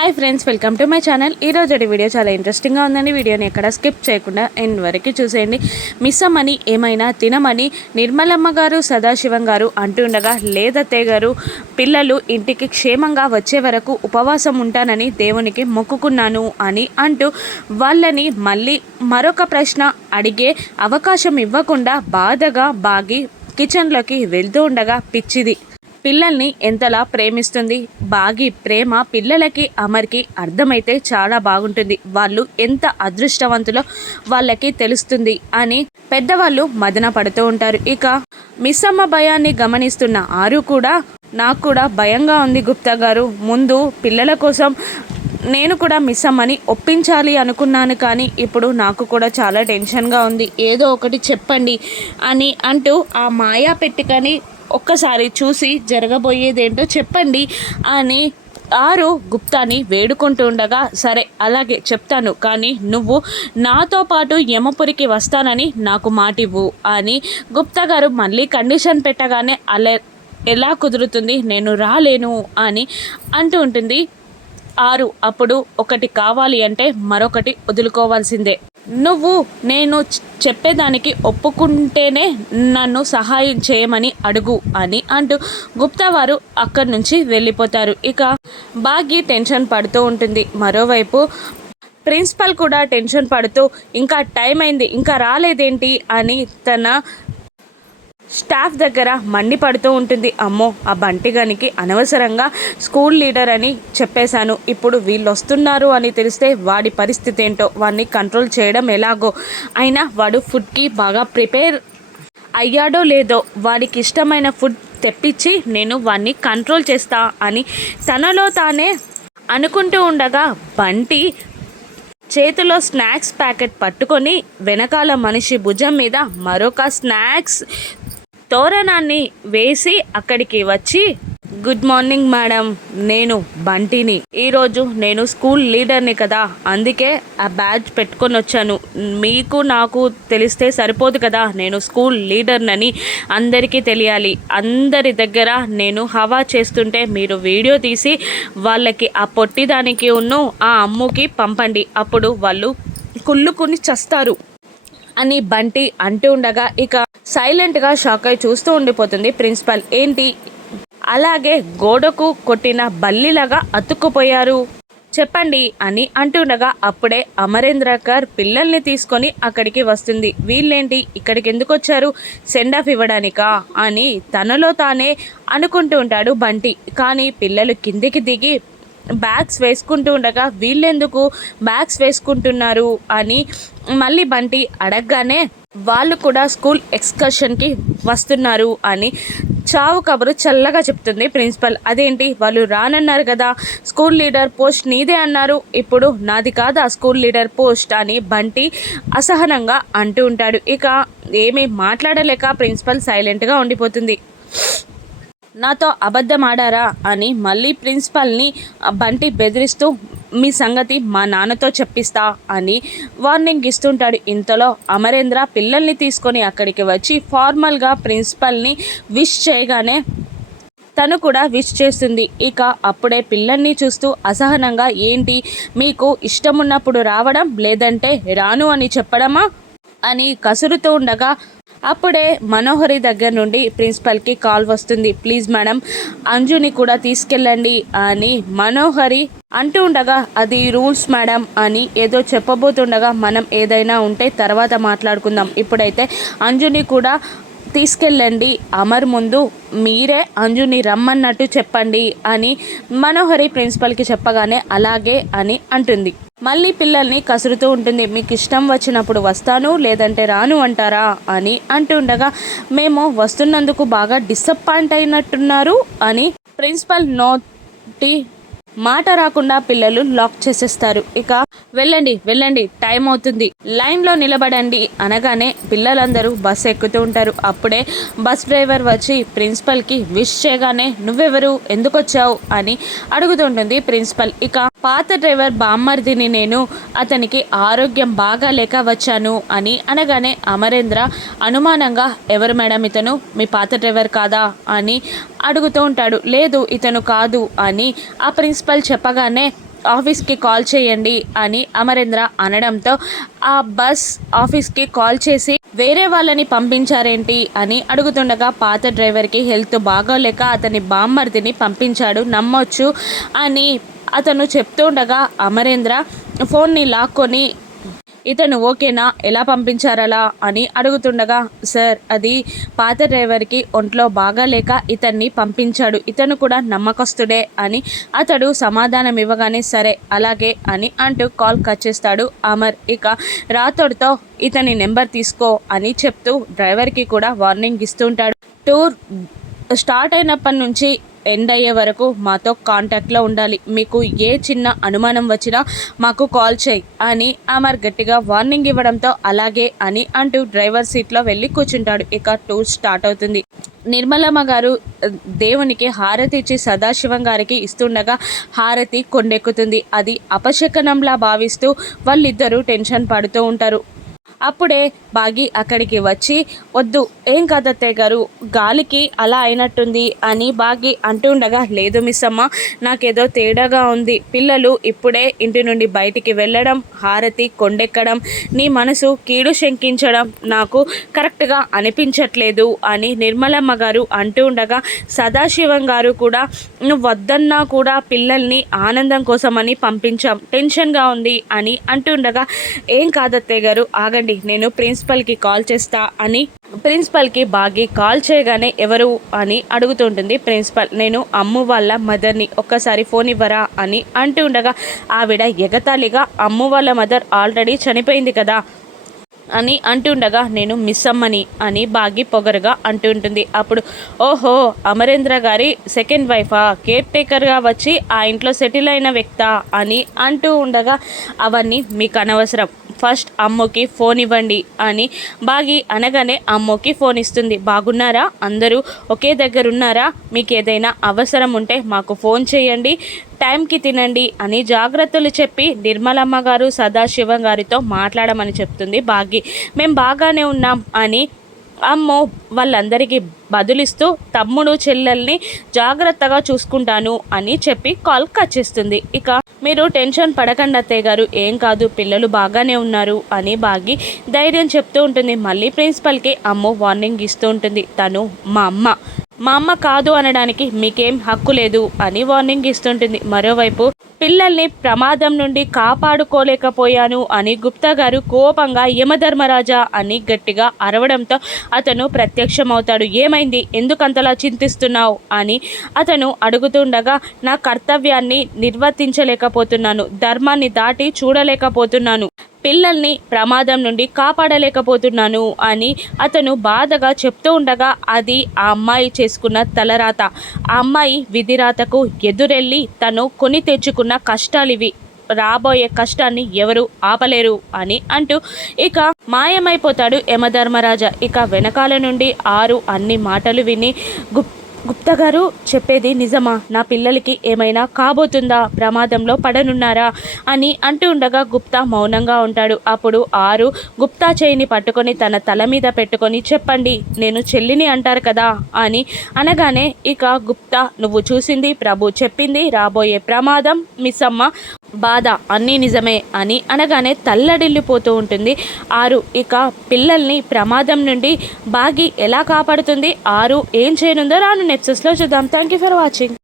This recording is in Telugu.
Hi friends welcome to my channel. ఈ రోజు వీడియో చాలా ఇంట్రెస్టింగ్గా ఉందండి. వీడియోని ఎక్కడ స్కిప్ చేయకుండా ఎండ్ వరకు చూసేయండి. మిస్ అమ్మని ఏమైనా తినమని నిర్మలమ్మ గారు సదాశివం గారు అంటుండగా లేదత్తయ్య గారు పిల్లలు ఇంటికి క్షేమంగా వచ్చే వరకు ఉపవాసం ఉంటానని దేవునికి మొక్కుకున్నాను అని అంటూ వాళ్ళని మళ్ళీ మరొక ప్రశ్న అడిగే అవకాశం ఇవ్వకుండా బాధగా బాగి కిచెన్లోకి వెళ్తూ ఉండగా పిచ్చిది. పిల్లల్ని ఎంతలా ప్రేమిస్తుంది? బాగి ప్రేమ పిల్లలకి అమర్కి అర్థమైతే చాలా బాగుంటుంది. వాళ్ళు ఎంత అదృష్టవంతులో వాళ్ళకి తెలుస్తుంది అని పెద్దవాళ్ళు మదన పడుతూ ఉంటారు. ఇక మిస్సమ్మ భయాన్ని గమనిస్తున్న ఆరు కూడా నాకు కూడా భయంగా ఉంది గుప్తా గారు. ముందు పిల్లల కోసం నేను కూడా మిస్ అమ్మని ఒప్పించాలి అనుకున్నాను కానీ ఇప్పుడు నాకు కూడా చాలా టెన్షన్గా ఉంది. ఏదో ఒకటి చెప్పండి అని అంటూ ఆ మాయా పెట్టుకొని ఒక్కసారి చూసి జరగబోయేదేంటో చెప్పండి అని ఆరు గుప్తాని వేడుకుంటూ ఉండగా సరే అలాగే చెప్తాను కానీ నువ్వు నాతో పాటు యమపురికి వస్తానని నాకు మాటివ్వు అని గుప్తా గారు మళ్ళీ కండిషన్ పెట్టగానే అలా ఎలా కుదురుతుంది నేను రాలేను అని అంటూ ఉంటుంది. ఆరు అప్పుడు ఒకటి కావాలి అంటే మరొకటి వదులుకోవాల్సిందే. నువ్వు నేను చెప్పేదానికి ఒప్పుకుంటేనే నన్ను సహాయం చేయమని అడుగు అని అంటూ గుప్తా వారు అక్కడి నుంచి వెళ్ళిపోతారు. ఇక బాగి టెన్షన్ పడుతూ ఉంటుంది. మరోవైపు ప్రిన్సిపల్ కూడా టెన్షన్ పడుతూ ఇంకా టైం అయింది ఇంకా రాలేదేంటి? అని తన స్టాఫ్ దగ్గర మండిపడుతూ ఉంటుంది. అమ్మో ఆ బంటిగానికి అనవసరంగా స్కూల్ లీడర్ అని చెప్పేశాను. ఇప్పుడు వీళ్ళు వస్తున్నారు అని తెలిస్తే వాడి పరిస్థితి ఏంటో వాడిని కంట్రోల్ చేయడం ఎలాగో. అయినా వాడు ఫుడ్కి బాగా ప్రిపేర్ అయ్యాడో లేదో వాడికి ఇష్టమైన ఫుడ్ తెప్పించి నేను వాడిని కంట్రోల్ చేస్తా అని తనలో తానే అనుకుంటూ ఉండగా బంటి చేతిలో స్నాక్స్ ప్యాకెట్ పట్టుకొని వెనకాల మనిషి భుజం మీద మరొక స్నాక్స్ తోరణాన్ని వేసి అక్కడికి వచ్చి గుడ్ మార్నింగ్ మేడం నేను బంటిని. ఈరోజు నేను స్కూల్ లీడర్ని కదా అందుకే ఆ బ్యాడ్జ్ పెట్టుకొని వచ్చాను. మీకు నాకు తెలిస్తే సరిపోదు కదా నేను స్కూల్ లీడర్నని అందరికీ తెలియాలి. అందరి దగ్గర నేను హవా చేస్తుంటే మీరు వీడియో తీసి వాళ్ళకి ఆ పొట్టిదానికి ఉన్ను ఆ అమ్ముకి పంపండి. అప్పుడు వాళ్ళు కుళ్ళుకుని చస్తారు. అని బంటి అంటూ ఉండగా ఇక సైలెంట్గా షాక్ అయి చూస్తూ ఉండిపోతుంది ప్రిన్సిపల్. ఏంటి? అలాగే గోడకు కొట్టిన బల్లిలాగా అతుక్కుపోయారు. చెప్పండి అని అంటుండగా అప్పుడే అమరేంద్రకర్ పిల్లల్ని తీసుకొని అక్కడికి వస్తుంది. వీళ్ళేంటి? ఇక్కడికి ఎందుకు వచ్చారు? సెండ్ ఆఫ్ ఇవ్వడానికా? అని తనలో తానే అనుకుంటూ ఉంటాడు బంటి. కానీ పిల్లలు కిందికి దిగి బ్యాగ్స్ వేసుకుంటూ ఉండగా వీళ్ళెందుకు బ్యాగ్స్ వేసుకుంటున్నారు? అని మళ్ళీ బంటి అడగగానే వాళ్ళు కూడా స్కూల్ ఎక్స్కర్షన్కి వస్తున్నారు అని చావు కబురు చల్లగా చెప్తుంది ప్రిన్సిపల్. అదేంటి? వాళ్ళు రానన్నారు కదా స్కూల్ లీడర్ పోస్ట్ నీదే అన్నారు. ఇప్పుడు నాది కాదు ఆ స్కూల్ లీడర్ పోస్ట్ అని బంటి అసహనంగా అంటూ ఉంటాడు. ఇక ఏమీ మాట్లాడలేక ప్రిన్సిపల్ సైలెంట్గా ఉండిపోతుంది. నాతో అబద్ధం ఆడారా అని మళ్ళీ ప్రిన్సిపల్ని బంటి బెదిరిస్తూ మీ సంగతి మా నాన్నతో చెప్పిస్తా అని వార్నింగ్ ఇస్తుంటాడు. ఇంతలో అమరేంద్ర పిల్లల్ని తీసుకొని అక్కడికి వచ్చి ఫార్మల్గా ప్రిన్సిపల్ని విష్ చేయగానే తను కూడా విష్ చేస్తుంది. ఇక అప్పుడే పిల్లల్ని చూస్తూ అసహనంగా ఏంటి మీకు ఇష్టం ఉన్నప్పుడు రావడం లేదంటే రాను అని చెప్పడమా? అని కసురుతూ ఉండగా అప్పుడే మనోహరి దగ్గర నుండి ప్రిన్సిపల్కి కాల్ వస్తుంది. ప్లీజ్ మేడం అంజుని కూడా తీసుకెళ్ళండి అని మనోహరి అంటూ ఉండగా అది రూల్స్ మేడం అని ఏదో చెప్పబోతుండగా మనం ఏదైనా ఉంటే తర్వాత మాట్లాడుకుందాం. ఇప్పుడైతే అంజుని కూడా తీసుకెళ్ళండి. అమర్ ముందు మీరే అంజుని రమ్మన్నట్టు చెప్పండి అని మనోహరి ప్రిన్సిపల్కి చెప్పగానే అలాగే అని అంటుంది. మళ్ళీ పిల్లల్ని కసురుతూ ఉంటుంది. మీకు ఇష్టం వచ్చినప్పుడు వస్తాను లేదంటే రాను అంటారా? అని అంటుండగా మేము వస్తున్నందుకు బాగా డిసప్పాయింట్ అయినట్టున్నారు అని ప్రిన్సిపల్ నోటి మాట రాకుండా పిల్లలు లాక్ చేసేస్తారు. ఇక వెళ్ళండి వెళ్ళండి టైం అవుతుంది. లైన్లో నిలబడండి అనగానే పిల్లలందరూ బస్ ఎక్కుతూ ఉంటారు. అప్పుడే బస్ డ్రైవర్ వచ్చి ప్రిన్సిపల్కి విష్ చేయగానే నువ్వెవరు? ఎందుకు వచ్చావు అని అడుగుతుంటుంది ప్రిన్సిపల్. ఇక పాత డ్రైవర్ బామ్మర్దిని నేను అతనికి ఆరోగ్యం బాగా లేక వచ్చాను అని అనగానే అమరేంద్ర అనుమానంగా ఎవరు మేడం ఇతను? మీ పాత డ్రైవర్ కాదా? అని అడుగుతూ ఉంటాడు. లేదు ఇతను కాదు అని ఆ ప్రిన్సిపల్ చెప్పగానే ఆఫీస్కి కాల్ చేయండి అని అమరేంద్ర అనడంతో ఆ బస్ ఆఫీస్కి కాల్ చేసి వేరే వాళ్ళని పంపించారేంటి అని అడుగుతుండగా పాత డ్రైవర్కి హెల్త్ బాగోలేక అతని బామ్మర్దిని పంపించాడు. నమ్మొచ్చు అని అతను చెప్తుండగా అమరేంద్ర ఫోన్ని లాక్కొని ఇతను ఓకేనా? ఎలా పంపించారలా? అని అడుగుతుండగా సార్ అది పాత డ్రైవర్కి ఒంట్లో బాగాలేక ఇతన్ని పంపించాడు. ఇతను కూడా నమ్మకస్తుడే అని అతడు సమాధానం ఇవ్వగానే సరే అలాగే అని అంటూ కాల్ కట్ చేస్తాడు అమర్. ఇక రాతోడితో ఇతని నెంబర్ తీసుకో అని చెప్తూ డ్రైవర్కి కూడా వార్నింగ్ ఇస్తుంటాడు టూర్ స్టార్ట్ అయినప్పటి నుంచి ఎండ్ అయ్యే వరకు మాతో కాంటాక్ట్లో ఉండాలి. మీకు ఏ చిన్న అనుమానం వచ్చినా మాకు కాల్ చేయి అని అమర్ గట్టిగా వార్నింగ్ ఇవ్వడంతో అలాగే అని అంటూ డ్రైవర్ సీట్లో వెళ్ళి కూర్చుంటాడు. ఇక టూర్ స్టార్ట్ అవుతుంది. నిర్మలమ్మ గారు దేవునికి హారతి ఇచ్చి సదాశివం గారికి ఇస్తుండగా హారతి కొండెక్కుతుంది. అది అపశకనంలా భావిస్తూ వాళ్ళిద్దరూ టెన్షన్ పడుతూ ఉంటారు. అప్పుడే బాగి అక్కడికి వచ్చి వద్దు ఏం కాదత్తయ్య గారు గాలికి అలా అయినట్టుంది అని బాగి అంటుండగా లేదు మిస్ అమ్మ నాకేదో తేడాగా ఉంది. పిల్లలు ఇప్పుడే ఇంటి నుండి బయటికి వెళ్ళడం హారతి కొండెక్కడం నీ మనసు కీడు శంకించడం నాకు కరెక్ట్గా అనిపించట్లేదు అని నిర్మలమ్మ గారు అంటూ ఉండగా సదాశివం గారు కూడా నువ్వు వద్దన్నా కూడా పిల్లల్ని ఆనందం కోసమని పంపించాం. టెన్షన్గా ఉంది అని అంటుండగా ఏం కాదత్తయ్య గారు ఆగండి నేను ప్రిన్సిపల్కి కాల్ చేస్తా అని ప్రిన్సిపల్కి బాగి కాల్ చేయగానే ఎవరు అని అడుగుతుంటుంది ప్రిన్సిపల్. నేను అమ్ము వాళ్ళ మదర్ని ఒక్కసారి ఫోన్ ఇవ్వరా అని అంటూ ఉండగా ఆవిడ ఎగతాళిగా అమ్ము వాళ్ళ మదర్ ఆల్రెడీ చనిపోయింది కదా అని అంటుండగా నేను మిస్ అమ్మని అని బాగి పొగరుగా అంటుంటుంది. అప్పుడు ఓహో అమరేంద్ర గారి సెకండ్ వైఫా? కేర్ టేకర్గా వచ్చి ఆ ఇంట్లో సెటిల్ అయిన వ్యక్తా? అని అంటూ ఉండగా అవన్నీ మీకు అనవసరం. ఫస్ట్ అమ్మకి ఫోన్ ఇవ్వండి అని బాగి అనగానే అమ్మకి ఫోన్ ఇస్తుంది. బాగున్నారా? అందరూ ఒకే దగ్గర ఉన్నారా మీకు ఏదైనా అవసరం ఉంటే మాకు ఫోన్ చేయండి. టైంకి తినండి అని జాగ్రత్తలు చెప్పి నిర్మలమ్మ గారు సదాశివం గారితో మాట్లాడమని చెప్తుంది భాగ్య. మేము బాగానే ఉన్నాం అని అమ్మో వాళ్ళందరికీ బదులిస్తూ తమ్ముడు చెల్లెల్ని జాగ్రత్తగా చూసుకుంటాను అని చెప్పి కాల్ కట్ చేస్తుంది. ఇక మీరు టెన్షన్ పడకండి అత్తయ్య గారు ఏం కాదు పిల్లలు బాగానే ఉన్నారు అని బాగి ధైర్యం చెప్తూ ఉంటుంది. మళ్ళీ ప్రిన్సిపల్కి అమ్మో వార్నింగ్ ఇస్తూ ఉంటుంది. తను మా అమ్మ. మా అమ్మ కాదు అనడానికి మీకేం హక్కు లేదు అని వార్నింగ్ ఇస్తుంటుంది. మరోవైపు పిల్లల్ని ప్రమాదం నుండి కాపాడుకోలేకపోయాను అని గుప్తా గారు కోపంగా యమధర్మరాజా అని గట్టిగా అరవడంతో అతను ప్రత్యక్షమవుతాడు. ఏమైంది? ఎందుకంతలా చింతిస్తున్నావు? అని అతను అడుగుతుండగా నా కర్తవ్యాన్ని నిర్వర్తించలేకపోతున్నాను. ధర్మాన్ని దాటి చూడలేకపోతున్నాను. పిల్లల్ని ప్రమాదం నుండి కాపాడలేకపోతున్నాను అని అతను బాధగా చెప్తూ ఉండగా అది ఆ అమ్మాయి చేసుకున్న తలరాత. ఆ అమ్మాయి విధిరాతకు ఎదురెళ్ళి తను కొని తెచ్చుకున్న కష్టాలివి రాబోయే కష్టాన్ని ఎవరు ఆపలేరు అని అంటూ ఇక మాయమైపోతాడు యమధర్మరాజా. ఇక వెనకాల నుండి ఆరు అన్ని మాటలు విని గుప్ గుప్తా గారు చెప్పేది నిజమా? నా పిల్లలకి ఏమైనా కాబోతుందా? ప్రమాదంలో పడనున్నారా? అని అంటూ ఉండగా గుప్తా మౌనంగా ఉంటాడు. అప్పుడు ఆరు గుప్తా చేయిని పట్టుకొని తన తల మీద పెట్టుకొని చెప్పండి నేను చెల్లిని అంటారు కదా అని అనగానే ఇక గుప్తా నువ్వు చూసింది ప్రభు చెప్పింది రాబోయే ప్రమాదం మిస్సమ్మ బాధ అన్నీ నిజమే అని అనగానే తల్లడిల్లిపోతూ ఉంటుంది. ఆరు ఇక పిల్లల్ని ప్రమాదం నుండి బాగి ఎలా కాపాడుతుంది? ఆరు ఏం చేయనుందో రాను నెప్సెస్లో చూద్దాం. Thank you for watching